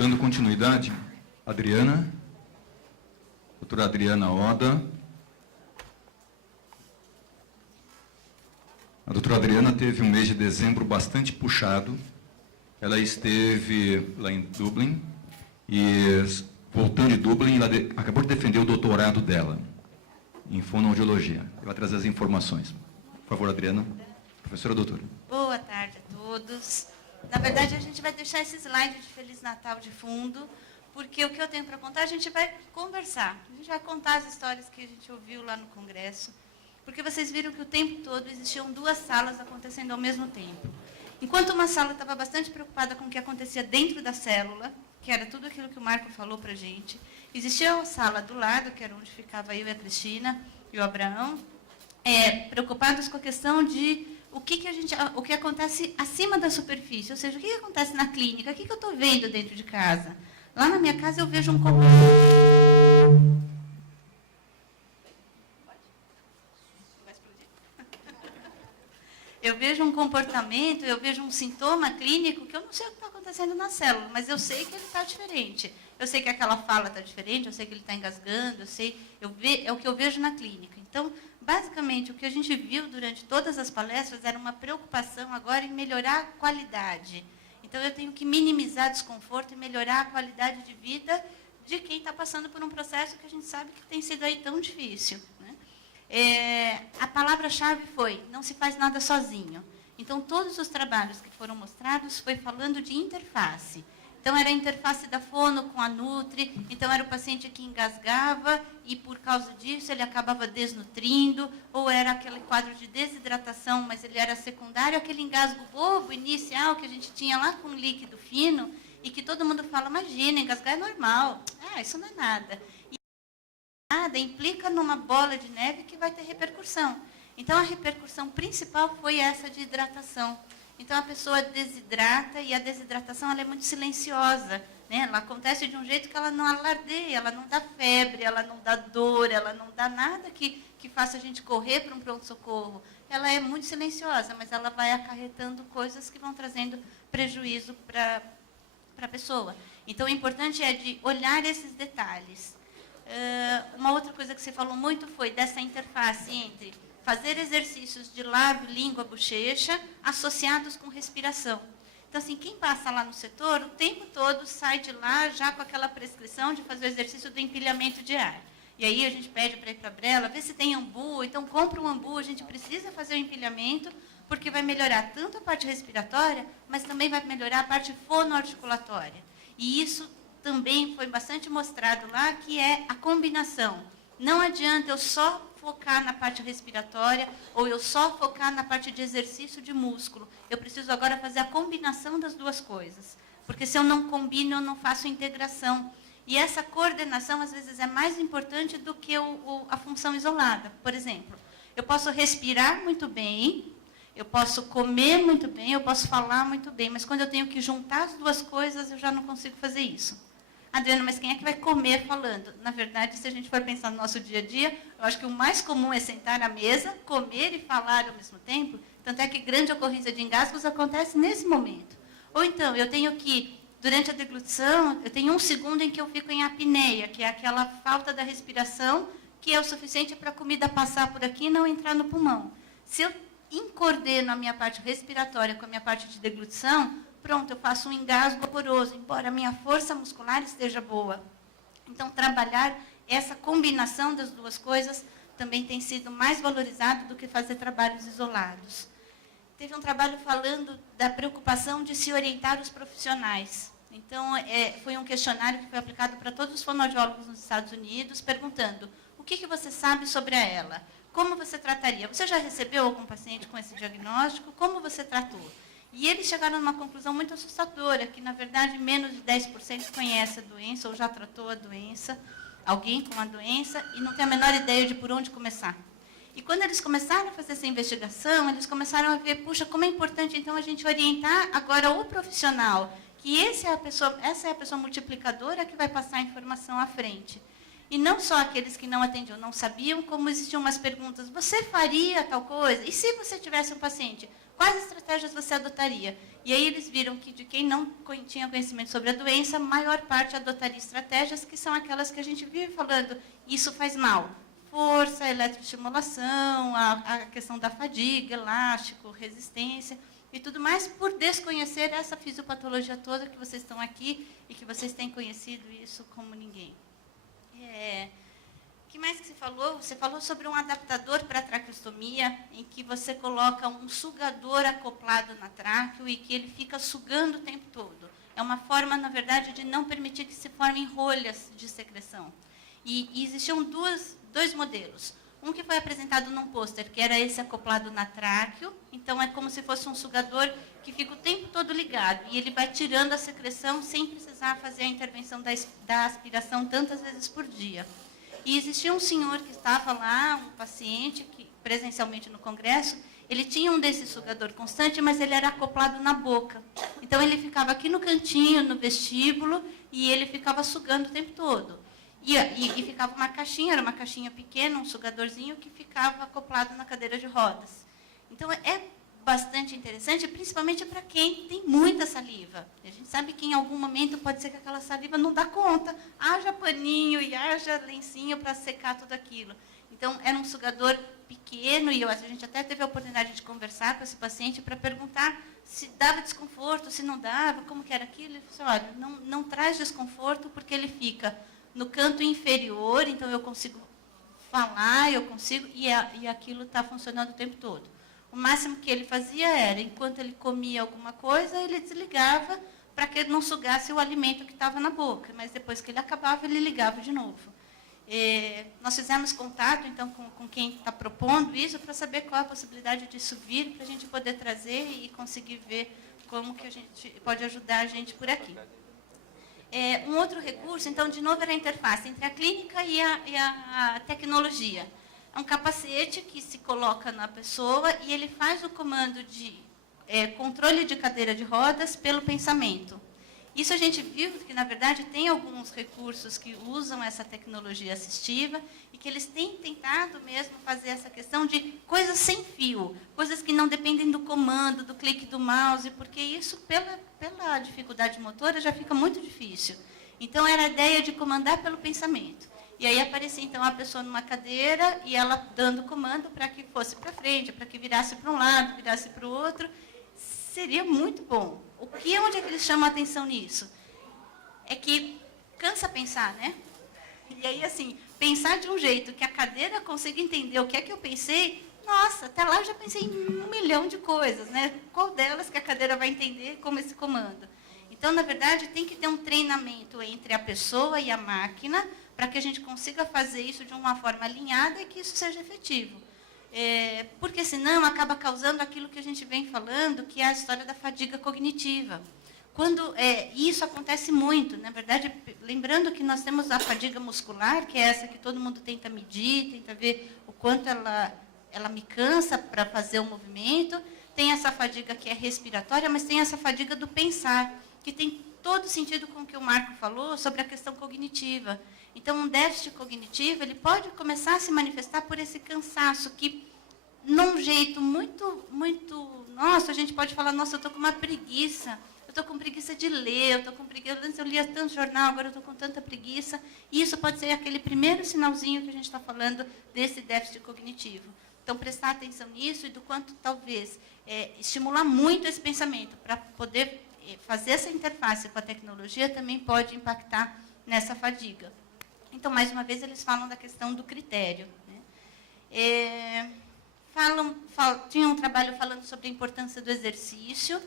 Dando continuidade, Adriana, doutora Adriana Oda. A doutora Adriana teve um mês de dezembro bastante puxado. Ela esteve lá em Dublin e, voltando de Dublin, ela acabou de defender o doutorado dela em fonoaudiologia. Ela vai trazer as informações. Por favor, Adriana. Professora, doutora. Boa tarde a todos. Na verdade, a gente vai deixar esse slide de Feliz Natal de fundo, porque o que eu tenho para contar, a gente vai conversar. A gente vai contar as histórias que a gente ouviu lá no Congresso, porque vocês viram que o tempo todo existiam duas salas acontecendo ao mesmo tempo. Enquanto uma sala estava bastante preocupada com o que acontecia dentro da célula, que era tudo aquilo que o Marco falou para a gente, existia a sala do lado, que era onde ficava eu e a Cristina e o Abraão, preocupados com a questão de o que acontece acima da superfície, ou seja, o que acontece na clínica, o que eu estou vendo dentro de casa. Lá na minha casa eu vejo eu vejo um comportamento, eu vejo um sintoma clínico que eu não sei o que está acontecendo na célula, mas eu sei que ele está diferente. Eu sei que aquela fala está diferente, eu sei que ele está engasgando, é o que eu vejo na clínica. Então, basicamente, o que a gente viu durante todas as palestras era uma preocupação agora em melhorar a qualidade. Então, eu tenho que minimizar desconforto e melhorar a qualidade de vida de quem está passando por um processo que a gente sabe que tem sido aí tão difícil, né? A palavra-chave foi, não se faz nada sozinho. Então, todos os trabalhos que foram mostrados foi falando de interface. Então, era a interface da fono com a Nutri, então era o paciente que engasgava e, por causa disso, ele acabava desnutrindo, ou era aquele quadro de desidratação, mas ele era secundário, aquele engasgo bobo, inicial, que a gente tinha lá com líquido fino, e que todo mundo fala, imagina, engasgar é normal. Isso não é nada. E nada implica numa bola de neve que vai ter repercussão. Então, a repercussão principal foi essa de hidratação. Então, a pessoa desidrata, e a desidratação ela é muito silenciosa, né? Ela acontece de um jeito que ela não alardeia, ela não dá febre, ela não dá dor, ela não dá nada que faça a gente correr para um pronto-socorro. Ela é muito silenciosa, mas ela vai acarretando coisas que vão trazendo prejuízo para a pessoa. Então, o importante é de olhar esses detalhes. Uma outra coisa que você falou muito foi dessa interface entre fazer exercícios de lábio, língua, bochecha, associados com respiração. Então, assim, quem passa lá no setor, o tempo todo sai de lá já com aquela prescrição de fazer o exercício do empilhamento de ar. E aí a gente pede para ir para a Brela, vê se tem ambu, então compra um ambu, a gente precisa fazer o empilhamento, porque vai melhorar tanto a parte respiratória, mas também vai melhorar a parte fonoarticulatória. E isso também foi bastante mostrado lá, que é a combinação. Não adianta eu só focar na parte respiratória ou eu só focar na parte de exercício de músculo. Eu preciso agora fazer a combinação das duas coisas. Porque se eu não combino, eu não faço integração. E essa coordenação, às vezes, é mais importante do que a função isolada. Por exemplo, eu posso respirar muito bem, eu posso comer muito bem, eu posso falar muito bem, mas quando eu tenho que juntar as duas coisas, eu já não consigo fazer isso. Adriana, mas quem é que vai comer falando? Na verdade, se a gente for pensar no nosso dia a dia, eu acho que o mais comum é sentar à mesa, comer e falar ao mesmo tempo. Tanto é que grande ocorrência de engasgos acontece nesse momento. Ou então, eu tenho que, durante a deglutição, eu tenho um segundo em que eu fico em apneia, que é aquela falta da respiração, que é o suficiente para a comida passar por aqui e não entrar no pulmão. Se eu incoordeno a minha parte respiratória com a minha parte de deglutição, pronto, eu faço um engasgo horroroso, embora a minha força muscular esteja boa. Então, trabalhar essa combinação das duas coisas também tem sido mais valorizado do que fazer trabalhos isolados. Teve um trabalho falando da preocupação de se orientar os profissionais. Então, foi um questionário que foi aplicado para todos os fonoaudiólogos nos Estados Unidos, perguntando o que você sabe sobre ela? Como você trataria? Você já recebeu algum paciente com esse diagnóstico? Como você tratou? E eles chegaram a uma conclusão muito assustadora, que, na verdade, menos de 10% conhece a doença ou já tratou a doença, alguém com a doença, e não tem a menor ideia de por onde começar. E quando eles começaram a fazer essa investigação, eles começaram a ver, puxa, como é importante, então, a gente orientar agora o profissional, que essa é a pessoa multiplicadora que vai passar a informação à frente. E não só aqueles que não atendiam, não sabiam, como existiam umas perguntas, você faria tal coisa? E se você tivesse um paciente, quais estratégias você adotaria? E aí eles viram que de quem não tinha conhecimento sobre a doença, a maior parte adotaria estratégias que são aquelas que a gente vive falando, isso faz mal. Força, eletroestimulação, a questão da fadiga, elástico, resistência e tudo mais, por desconhecer essa fisiopatologia toda que vocês estão aqui e que vocês têm conhecido isso como ninguém. O que mais que você falou? Você falou sobre um adaptador para traqueostomia, em que você coloca um sugador acoplado na tráqueo e que ele fica sugando o tempo todo. É uma forma, na verdade, de não permitir que se formem rolhas de secreção. E existiam dois modelos. Um que foi apresentado num pôster, que era esse acoplado na tráqueo. Então, é como se fosse um sugador que fica o tempo todo ligado. E ele vai tirando a secreção sem precisar fazer a intervenção da aspiração tantas vezes por dia. E existia um senhor que estava lá, um paciente, que presencialmente no congresso, ele tinha um desse sugador constante, mas ele era acoplado na boca. Então, ele ficava aqui no cantinho, no vestíbulo, e ele ficava sugando o tempo todo. E ficava uma caixinha, era uma caixinha pequena, um sugadorzinho, que ficava acoplado na cadeira de rodas. Então, é bastante interessante, principalmente para quem tem muita saliva. A gente sabe que em algum momento pode ser que aquela saliva não dá conta, haja paninho e haja lencinho para secar tudo aquilo. Então, era um sugador pequeno, e a gente até teve a oportunidade de conversar com esse paciente para perguntar se dava desconforto, se não dava, como que era aquilo. Ele falou, olha, não traz desconforto, porque ele fica no canto inferior, então eu consigo falar, e aquilo está funcionando o tempo todo. O máximo que ele fazia era, enquanto ele comia alguma coisa, ele desligava para que ele não sugasse o alimento que estava na boca, mas depois que ele acabava, ele ligava de novo. Nós fizemos contato, então, com quem está propondo isso, para saber qual a possibilidade disso vir, para a gente poder trazer e conseguir ver como que a gente pode ajudar a gente por aqui. Um outro recurso, então, de novo, era a interface entre a clínica e a tecnologia. É um capacete que se coloca na pessoa e ele faz o comando de controle de cadeira de rodas pelo pensamento. Isso a gente viu que, na verdade, tem alguns recursos que usam essa tecnologia assistiva e que eles têm tentado mesmo fazer essa questão de coisas sem fio, coisas que não dependem do comando, do clique do mouse, porque isso, pela dificuldade motora, já fica muito difícil. Então, era a ideia de comandar pelo pensamento. E aí aparecia, então, a pessoa numa cadeira e ela dando comando para que fosse para frente, para que virasse para um lado, virasse para o outro. Seria muito bom. Onde é que eles chamam a atenção nisso? É que cansa pensar, né? E aí, assim, pensar de um jeito que a cadeira consiga entender o que é que eu pensei, nossa, até lá eu já pensei em 1 milhão de coisas, né? Qual delas que a cadeira vai entender como esse comando? Então, na verdade, tem que ter um treinamento entre a pessoa e a máquina para que a gente consiga fazer isso de uma forma alinhada e que isso seja efetivo. Porque senão acaba causando aquilo que a gente vem falando, que é a história da fadiga cognitiva. E isso acontece muito, na verdade, lembrando que nós temos a fadiga muscular, que é essa que todo mundo tenta medir, tenta ver o quanto ela me cansa para fazer o movimento, tem essa fadiga que é respiratória, mas tem essa fadiga do pensar, que tem todo sentido com o que o Marco falou sobre a questão cognitiva. Então, um déficit cognitivo, ele pode começar a se manifestar por esse cansaço, que, num jeito muito, nossa, a gente pode falar, nossa, eu estou com uma preguiça, eu estou com preguiça de ler, eu estou com preguiça, antes eu lia tanto jornal, agora eu estou com tanta preguiça. E isso pode ser aquele primeiro sinalzinho que a gente está falando desse déficit cognitivo. Então, prestar atenção nisso e do quanto, talvez, estimular muito esse pensamento, para poder fazer essa interface com a tecnologia, também pode impactar nessa fadiga. Então, mais uma vez, eles falam da questão do critério, né? Tinha um trabalho falando sobre a importância do exercício,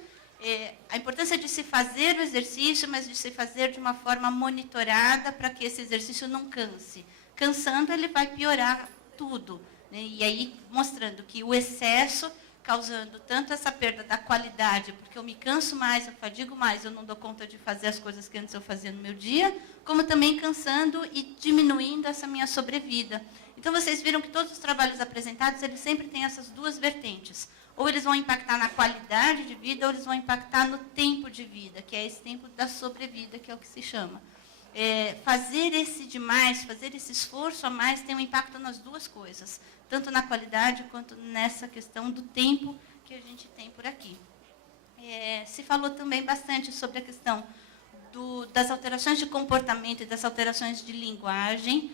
a importância de se fazer o exercício, mas de se fazer de uma forma monitorada para que esse exercício não canse. Cansando, ele vai piorar tudo, né? E aí, mostrando que o excesso, causando tanto essa perda da qualidade, porque eu me canso mais, eu fadigo mais, eu não dou conta de fazer as coisas que antes eu fazia no meu dia, como também cansando e diminuindo essa minha sobrevida. Então, vocês viram que todos os trabalhos apresentados, eles sempre têm essas duas vertentes. Ou eles vão impactar na qualidade de vida, ou eles vão impactar no tempo de vida, que é esse tempo da sobrevida, que é o que se chama. fazer esse demais, fazer esse esforço a mais tem um impacto nas duas coisas, tanto na qualidade quanto nessa questão do tempo que a gente tem por aqui. Se falou também bastante sobre a questão das alterações de comportamento e das alterações de linguagem.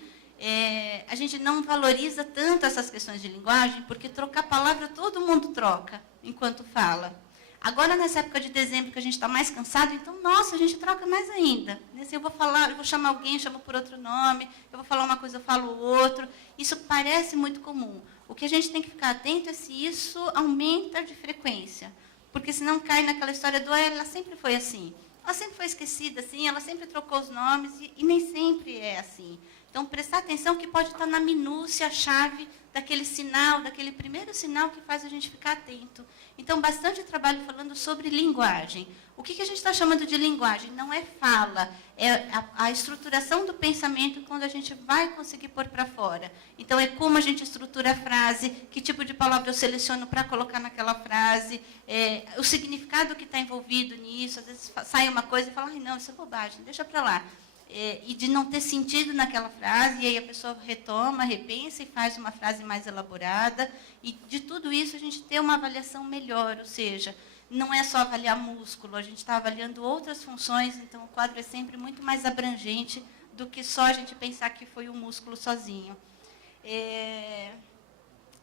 A gente não valoriza tanto essas questões de linguagem, porque trocar palavra todo mundo troca enquanto fala. Agora, nessa época de dezembro, que a gente está mais cansado, então, nossa, a gente troca mais ainda. Se eu vou falar, eu vou chamar alguém, eu chamo por outro nome, eu vou falar uma coisa, eu falo outro. Isso parece muito comum. O que a gente tem que ficar atento é se isso aumenta de frequência. Porque senão cai naquela história do ela sempre foi assim. Ela sempre foi esquecida assim, ela sempre trocou os nomes, e nem sempre é assim. Então, prestar atenção que pode estar na minúcia a chave daquele sinal, daquele primeiro sinal que faz a gente ficar atento. Então, bastante trabalho falando sobre linguagem. O que a gente está chamando de linguagem? Não é fala, é a estruturação do pensamento quando a gente vai conseguir pôr para fora. Então, é como a gente estrutura a frase, que tipo de palavra eu seleciono para colocar naquela frase, o significado que está envolvido nisso. Às vezes sai uma coisa e fala, ai, não, isso é bobagem, deixa para lá. E de não ter sentido naquela frase, e aí a pessoa retoma, repensa e faz uma frase mais elaborada. E de tudo isso a gente tem uma avaliação melhor, ou seja, não é só avaliar músculo, a gente está avaliando outras funções, então o quadro é sempre muito mais abrangente do que só a gente pensar que foi o músculo sozinho.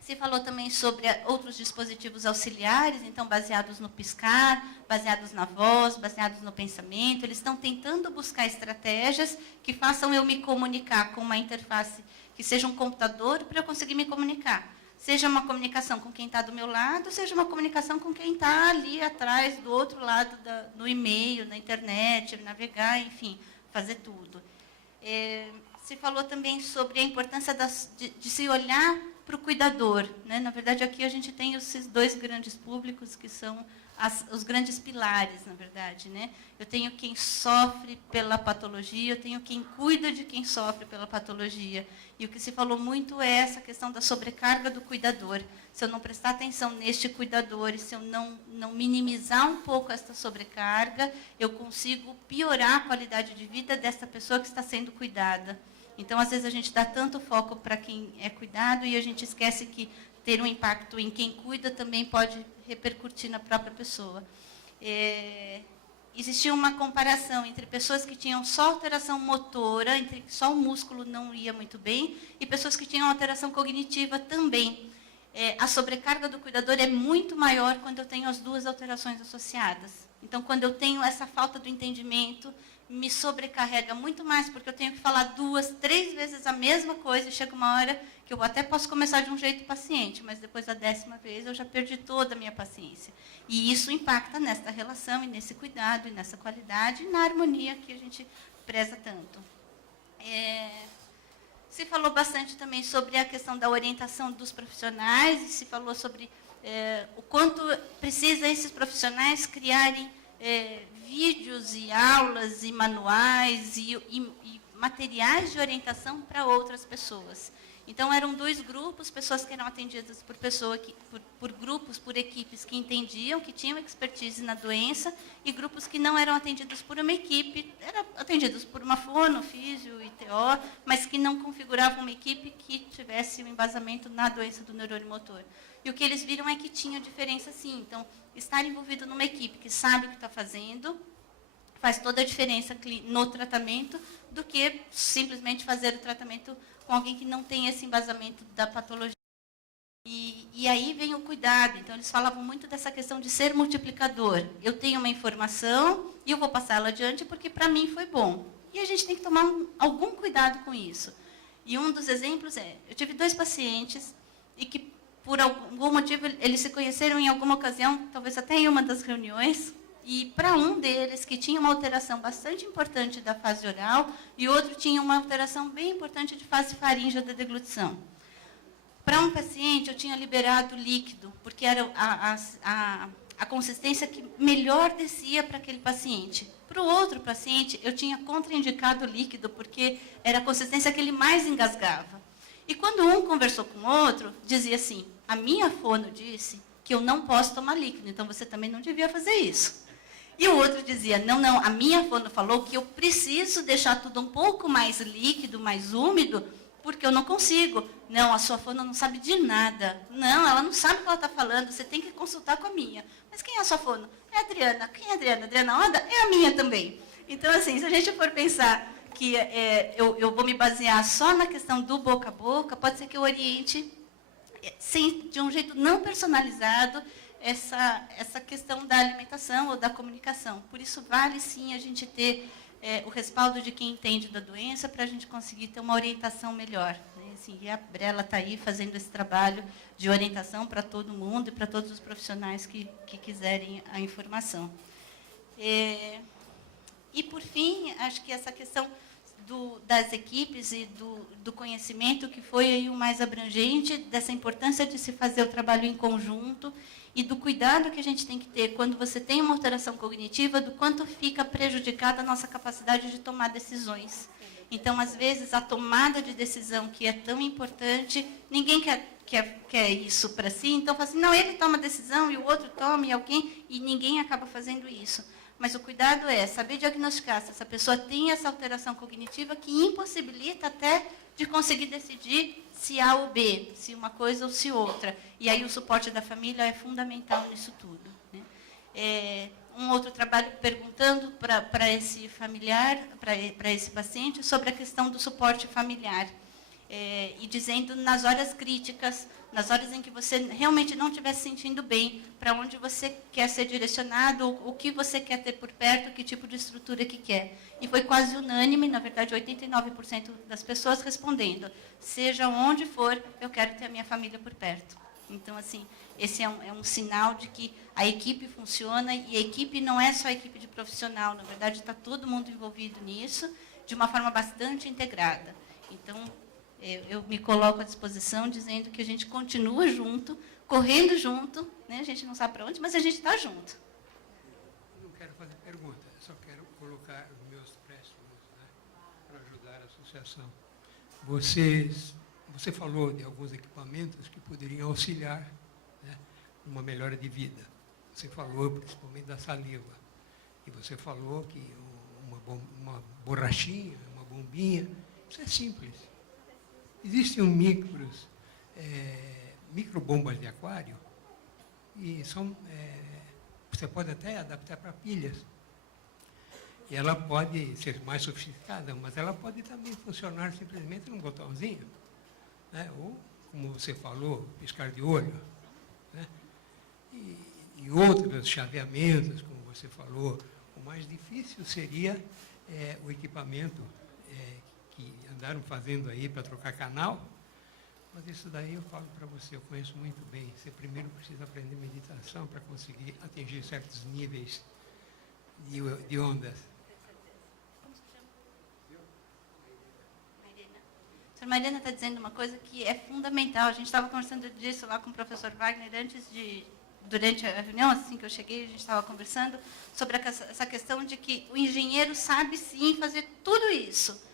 Se falou também sobre outros dispositivos auxiliares, então baseados no piscar, baseados na voz, baseados no pensamento. Eles estão tentando buscar estratégias que façam eu me comunicar com uma interface que seja um computador para eu conseguir me comunicar. Seja uma comunicação com quem está do meu lado, seja uma comunicação com quem está ali atrás, do outro lado, no e-mail, na internet, navegar, enfim, fazer tudo. Se falou também sobre a importância de se olhar para o cuidador, né? Na verdade, aqui a gente tem esses dois grandes públicos, que são os grandes pilares, na verdade, né? Eu tenho quem sofre pela patologia, eu tenho quem cuida de quem sofre pela patologia. E o que se falou muito é essa questão da sobrecarga do cuidador. Se eu não prestar atenção neste cuidador, e se eu não minimizar um pouco essa sobrecarga, eu consigo piorar a qualidade de vida dessa pessoa que está sendo cuidada. Então, às vezes, a gente dá tanto foco para quem é cuidado e a gente esquece que ter um impacto em quem cuida também pode repercutir na própria pessoa. Existia uma comparação entre pessoas que tinham só alteração motora, entre que só o músculo não ia muito bem, e pessoas que tinham alteração cognitiva também. A sobrecarga do cuidador é muito maior quando eu tenho as duas alterações associadas. Então, quando eu tenho essa falta do entendimento, me sobrecarrega muito mais, porque eu tenho que falar 2, 3 vezes a mesma coisa, e chega uma hora que eu até posso começar de um jeito paciente, mas depois da 10ª vez eu já perdi toda a minha paciência. E isso impacta nesta relação, e nesse cuidado, e nessa qualidade, e na harmonia que a gente preza tanto. Se falou bastante também sobre a questão da orientação dos profissionais, e se falou sobre o quanto precisa esses profissionais criarem vídeos e aulas e manuais e materiais de orientação para outras pessoas. Então, eram 2 grupos, pessoas que eram atendidas por grupos, por equipes que entendiam, que tinham expertise na doença, e grupos que não eram atendidos por uma equipe, eram atendidos por uma fono, físio e TO, mas que não configuravam uma equipe que tivesse um embasamento na doença do neurônio motor. E o que eles viram é que tinha diferença, sim. Então, estar envolvido numa equipe que sabe o que está fazendo faz toda a diferença no tratamento, do que simplesmente fazer o tratamento com alguém que não tem esse embasamento da patologia. E aí vem o cuidado. Então, eles falavam muito dessa questão de ser multiplicador. Eu tenho uma informação e eu vou passá-la adiante porque, para mim, foi bom. E a gente tem que tomar algum cuidado com isso. E um dos exemplos eu tive 2 pacientes e que, por algum motivo, eles se conheceram em alguma ocasião, talvez até em uma das reuniões, e para um deles, que tinha uma alteração bastante importante da fase oral, e outro tinha uma alteração bem importante de fase faríngea da deglutição. Para um paciente, eu tinha liberado líquido, porque era a consistência que melhor descia para aquele paciente. Para o outro paciente, eu tinha contraindicado o líquido, porque era a consistência que ele mais engasgava. E quando um conversou com o outro, dizia assim, a minha fono disse que eu não posso tomar líquido, então você também não devia fazer isso. E o outro dizia, não, não, a minha fono falou que eu preciso deixar tudo um pouco mais líquido, mais úmido, porque eu não consigo. Não, a sua fono não sabe de nada. Não, ela não sabe o que ela está falando, você tem que consultar com a minha. Mas quem é a sua fono? É a Adriana. Quem é a Adriana? Adriana Oda? É a minha também. Então, assim, se a gente for pensar que eu vou me basear só na questão do boca a boca, pode ser que eu oriente de um jeito não personalizado essa questão da alimentação ou da comunicação. Por isso, vale sim a gente ter o respaldo de quem entende da doença para a gente conseguir ter uma orientação melhor. Né? Assim, e a Brela está aí fazendo esse trabalho de orientação para todo mundo e para todos os profissionais que quiserem a informação. E, por fim, acho que essa questão das equipes e do conhecimento, que foi aí o mais abrangente, dessa importância de se fazer o trabalho em conjunto e do cuidado que a gente tem que ter quando você tem uma alteração cognitiva, do quanto fica prejudicada a nossa capacidade de tomar decisões. Então, às vezes, a tomada de decisão, que é tão importante, ninguém quer isso para si, então fala assim, não, ele toma decisão e o outro toma, e ninguém acaba fazendo isso. Mas o cuidado é saber diagnosticar se essa pessoa tem essa alteração cognitiva que impossibilita até de conseguir decidir se A ou B, se uma coisa ou se outra. E aí o suporte da família é fundamental nisso tudo. Né? Um outro trabalho perguntando para esse familiar, para esse paciente, sobre a questão do suporte familiar. E dizendo nas horas críticas, nas horas em que você realmente não estiver se sentindo bem, para onde você quer ser direcionado, o que você quer ter por perto, que tipo de estrutura que quer. E foi quase unânime, na verdade, 89% das pessoas respondendo, seja onde for, eu quero ter a minha família por perto. Então, assim, esse é um sinal de que a equipe funciona, e a equipe não é só a equipe de profissional, na verdade, está todo mundo envolvido nisso, de uma forma bastante integrada. Então, eu me coloco à disposição dizendo que a gente continua junto, correndo junto, né? A gente não sabe para onde, mas a gente está junto. Eu não quero fazer pergunta, só quero colocar os meus préstimos, né, para ajudar a associação. Você falou de alguns equipamentos que poderiam auxiliar, né, uma melhora de vida. Você falou principalmente da saliva. E você falou que uma borrachinha, uma bombinha, isso é simples. Existem microbombas de aquário e você pode até adaptar para pilhas. E ela pode ser mais sofisticada, mas ela pode também funcionar simplesmente num botãozinho. Né? Ou, como você falou, piscar de olho. Né? E outros chaveamentos, como você falou. O mais difícil seria o equipamento que andaram fazendo aí para trocar canal, mas isso daí eu falo para você, eu conheço muito bem. Você primeiro precisa aprender meditação para conseguir atingir certos níveis de ondas. Como se chama? Marina. A senhora Marina está dizendo uma coisa que é fundamental. A gente estava conversando disso lá com o professor Wagner durante a reunião, assim que eu cheguei, a gente estava conversando sobre essa questão de que o engenheiro sabe sim fazer tudo isso.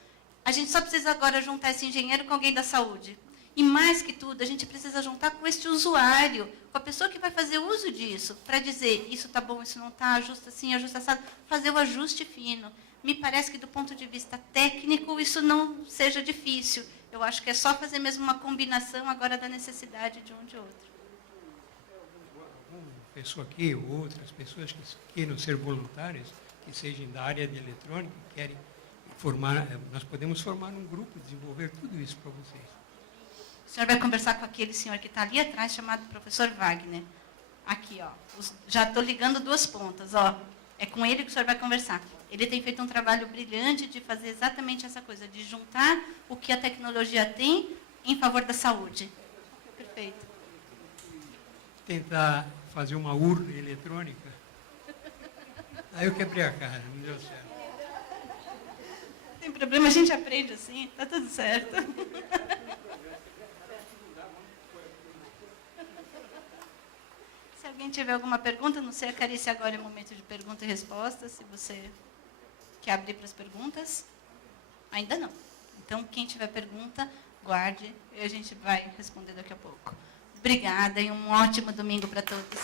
A gente só precisa agora juntar esse engenheiro com alguém da saúde. E mais que tudo, a gente precisa juntar com este usuário, com a pessoa que vai fazer uso disso, para dizer, isso está bom, isso não está, ajusta assim, ajusta assado, fazer o ajuste fino. Me parece que, do ponto de vista técnico, isso não seja difícil. Eu acho que é só fazer mesmo uma combinação agora da necessidade de um de outro. Alguma pessoa aqui, ou outras pessoas que queiram ser voluntárias, que sejam da área de eletrônica, querem nós podemos formar um grupo, desenvolver tudo isso para vocês. O senhor vai conversar com aquele senhor que está ali atrás, chamado professor Wagner. Aqui, ó. Já estou ligando duas pontas, ó. É com ele que o senhor vai conversar. Ele tem feito um trabalho brilhante de fazer exatamente essa coisa, de juntar o que a tecnologia tem em favor da saúde. Perfeito. Tentar fazer uma urna eletrônica. Aí eu quebrei a cara, não deu certo. Não tem problema, a gente aprende assim, está tudo certo. Se alguém tiver alguma pergunta, não sei, a Carice, agora é o momento de pergunta e resposta, se você quer abrir para as perguntas. Ainda não. Então, quem tiver pergunta, guarde e a gente vai responder daqui a pouco. Obrigada e um ótimo domingo para todos.